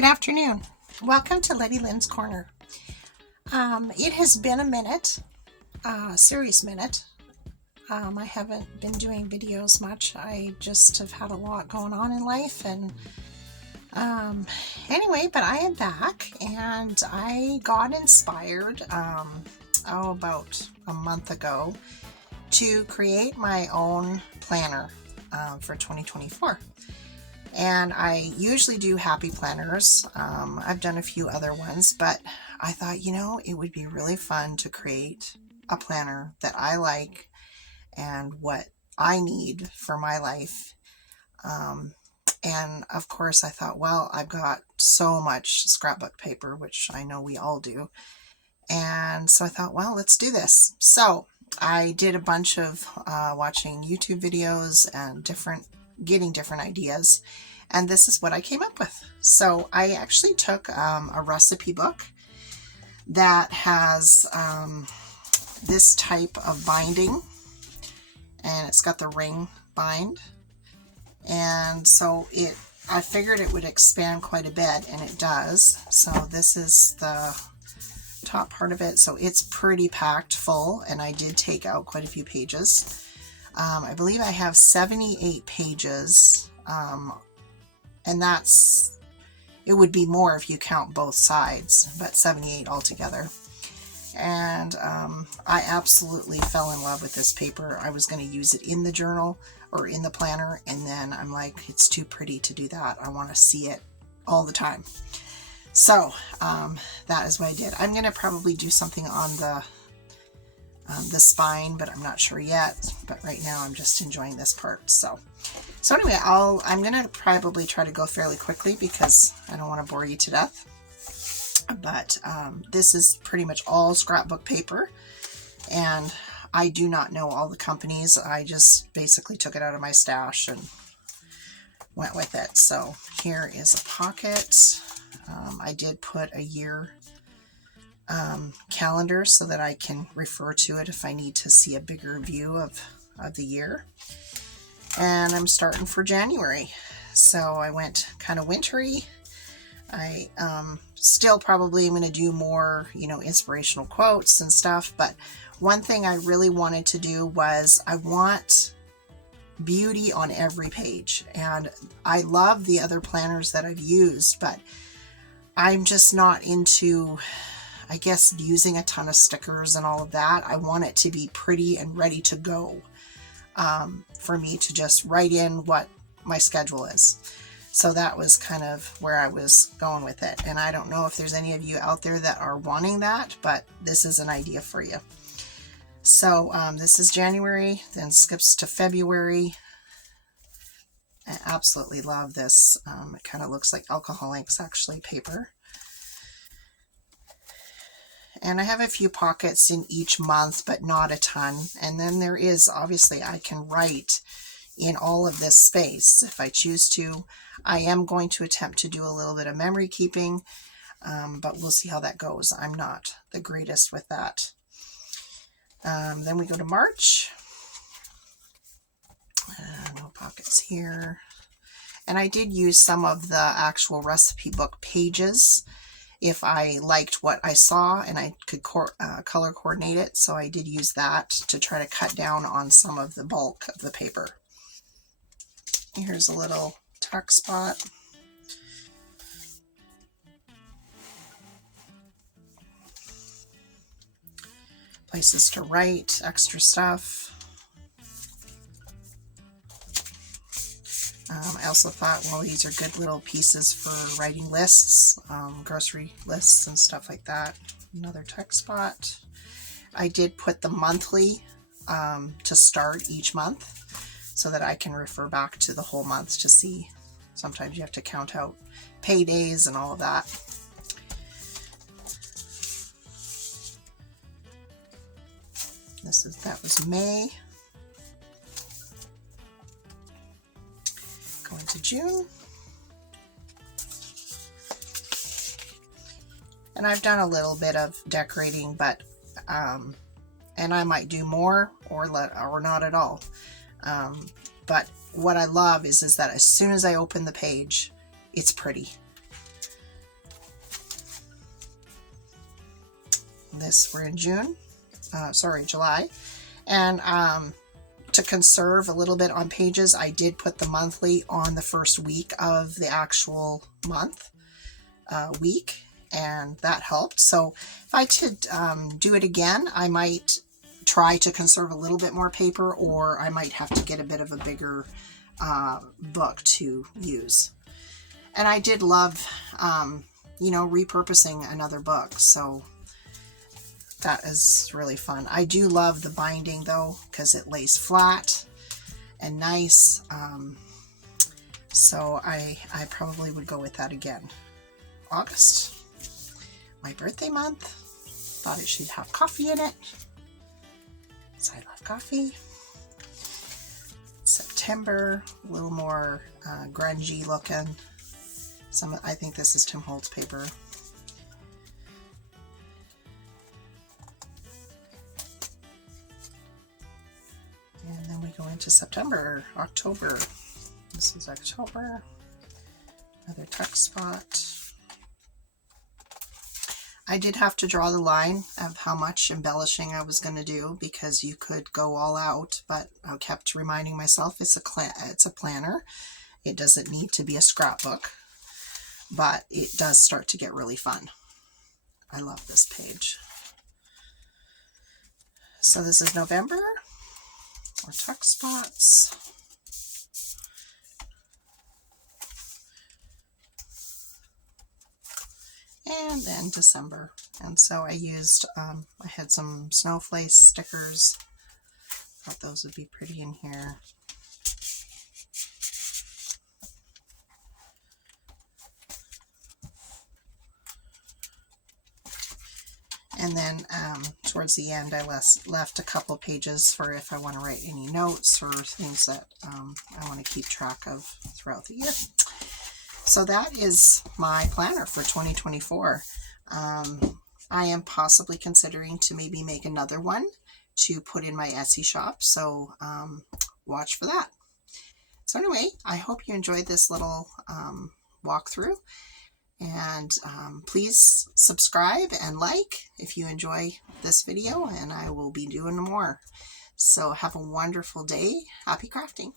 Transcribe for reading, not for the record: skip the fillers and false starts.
Good afternoon. Welcome to Letty Lynn's Corner. It has been a minute, a serious minute. I haven't been doing videos much. I just have had a lot going on in life, and anyway, but I am back, and I got inspired about a month ago to create my own planner for 2024. And I usually do happy planners. I've done a few other ones, but I thought, it would be really fun to create a planner that I like and what I need for my life. And of course I thought, well, I've got so much scrapbook paper, which I know we all do. And so I thought, well, let's do this. So I did a bunch of watching YouTube videos and getting different ideas, and this is what I came up with. So I actually took a recipe book that has this type of binding, and it's got the ring bind, and so I figured it would expand quite a bit, and it does. So this is the top part of it, so it's pretty packed full, and I did take out quite a few pages. I believe I have 78 pages, and it would be more if you count both sides, but 78 altogether. And I absolutely fell in love with this paper. I was going to use it in the journal or in the planner, and then I'm like, it's too pretty to do that. I want to see it all the time. So that is what I did. I'm going to probably do something on the spine, but I'm not sure yet. But right now I'm just enjoying this part. So anyway, I'm going to probably try to go fairly quickly because I don't want to bore you to death. But this is pretty much all scrapbook paper, and I do not know all the companies. I just basically took it out of my stash and went with it. So here is a pocket. I did put a year calendar so that I can refer to it if I need to see a bigger view of the year. And I'm starting for January. So I went kind of wintry. I still probably am going to do more, inspirational quotes and stuff. But one thing I really wanted to do was I want beauty on every page. And I love the other planners that I've used, but I'm just not into, I guess, using a ton of stickers and all of that. I want it to be pretty and ready to go for me to just write in what my schedule is. So that was kind of where I was going with it. And I don't know if there's any of you out there that are wanting that, but this is an idea for you. So this is January, then skips to February. I absolutely love this. It kind of looks like alcohol inks, actually, paper. And I have a few pockets in each month, but not a ton. And then there is, obviously, I can write in all of this space if I choose to. I am going to attempt to do a little bit of memory keeping, but we'll see how that goes. I'm not the greatest with that. Then we go to March. No pockets here. And I did use some of the actual recipe book pages if I liked what I saw and I could color coordinate it. So I did use that to try to cut down on some of the bulk of the paper. Here's a little tuck spot. Places to write, extra stuff. I also thought, well, these are good little pieces for writing lists, grocery lists and stuff like that. Another tuck spot. I did put the monthly to start each month so that I can refer back to the whole month to see. Sometimes you have to count out paydays and all of that. That was May. Going to June. And I've done a little bit of decorating, but and I might do more or not at all. But what I love is that as soon as I open the page, it's pretty. we're in July. And to conserve a little bit on pages, I did put the monthly on the first week of the actual month week, and that helped. So if I could do it again, I might try to conserve a little bit more paper, or I might have to get a bit of a bigger book to use. And I did love, repurposing another book, so that is really fun. I do love the binding though, because it lays flat and nice. So I probably would go with that again. August, my birthday month. Thought it should have coffee in it, so I love coffee. September, a little more grungy looking. I think this is Tim Holtz paper. And then we go into September, October. This is October. Another tuck spot. I did have to draw the line of how much embellishing I was going to do, because you could go all out, but I kept reminding myself it's a planner. It doesn't need to be a scrapbook, but it does start to get really fun. I love this page. So this is November, or tuck spots. And then December. And so I used, I had some snowflake stickers. Thought those would be pretty in here. And then towards the end, I left a couple pages for if I want to write any notes or things that I want to keep track of throughout the year. So that is my planner for 2024. I am possibly considering to maybe make another one to put in my Etsy shop. So watch for that. So anyway, I hope you enjoyed this little walkthrough. And please subscribe and like if you enjoy this video, and I will be doing more. So have a wonderful day. Happy crafting.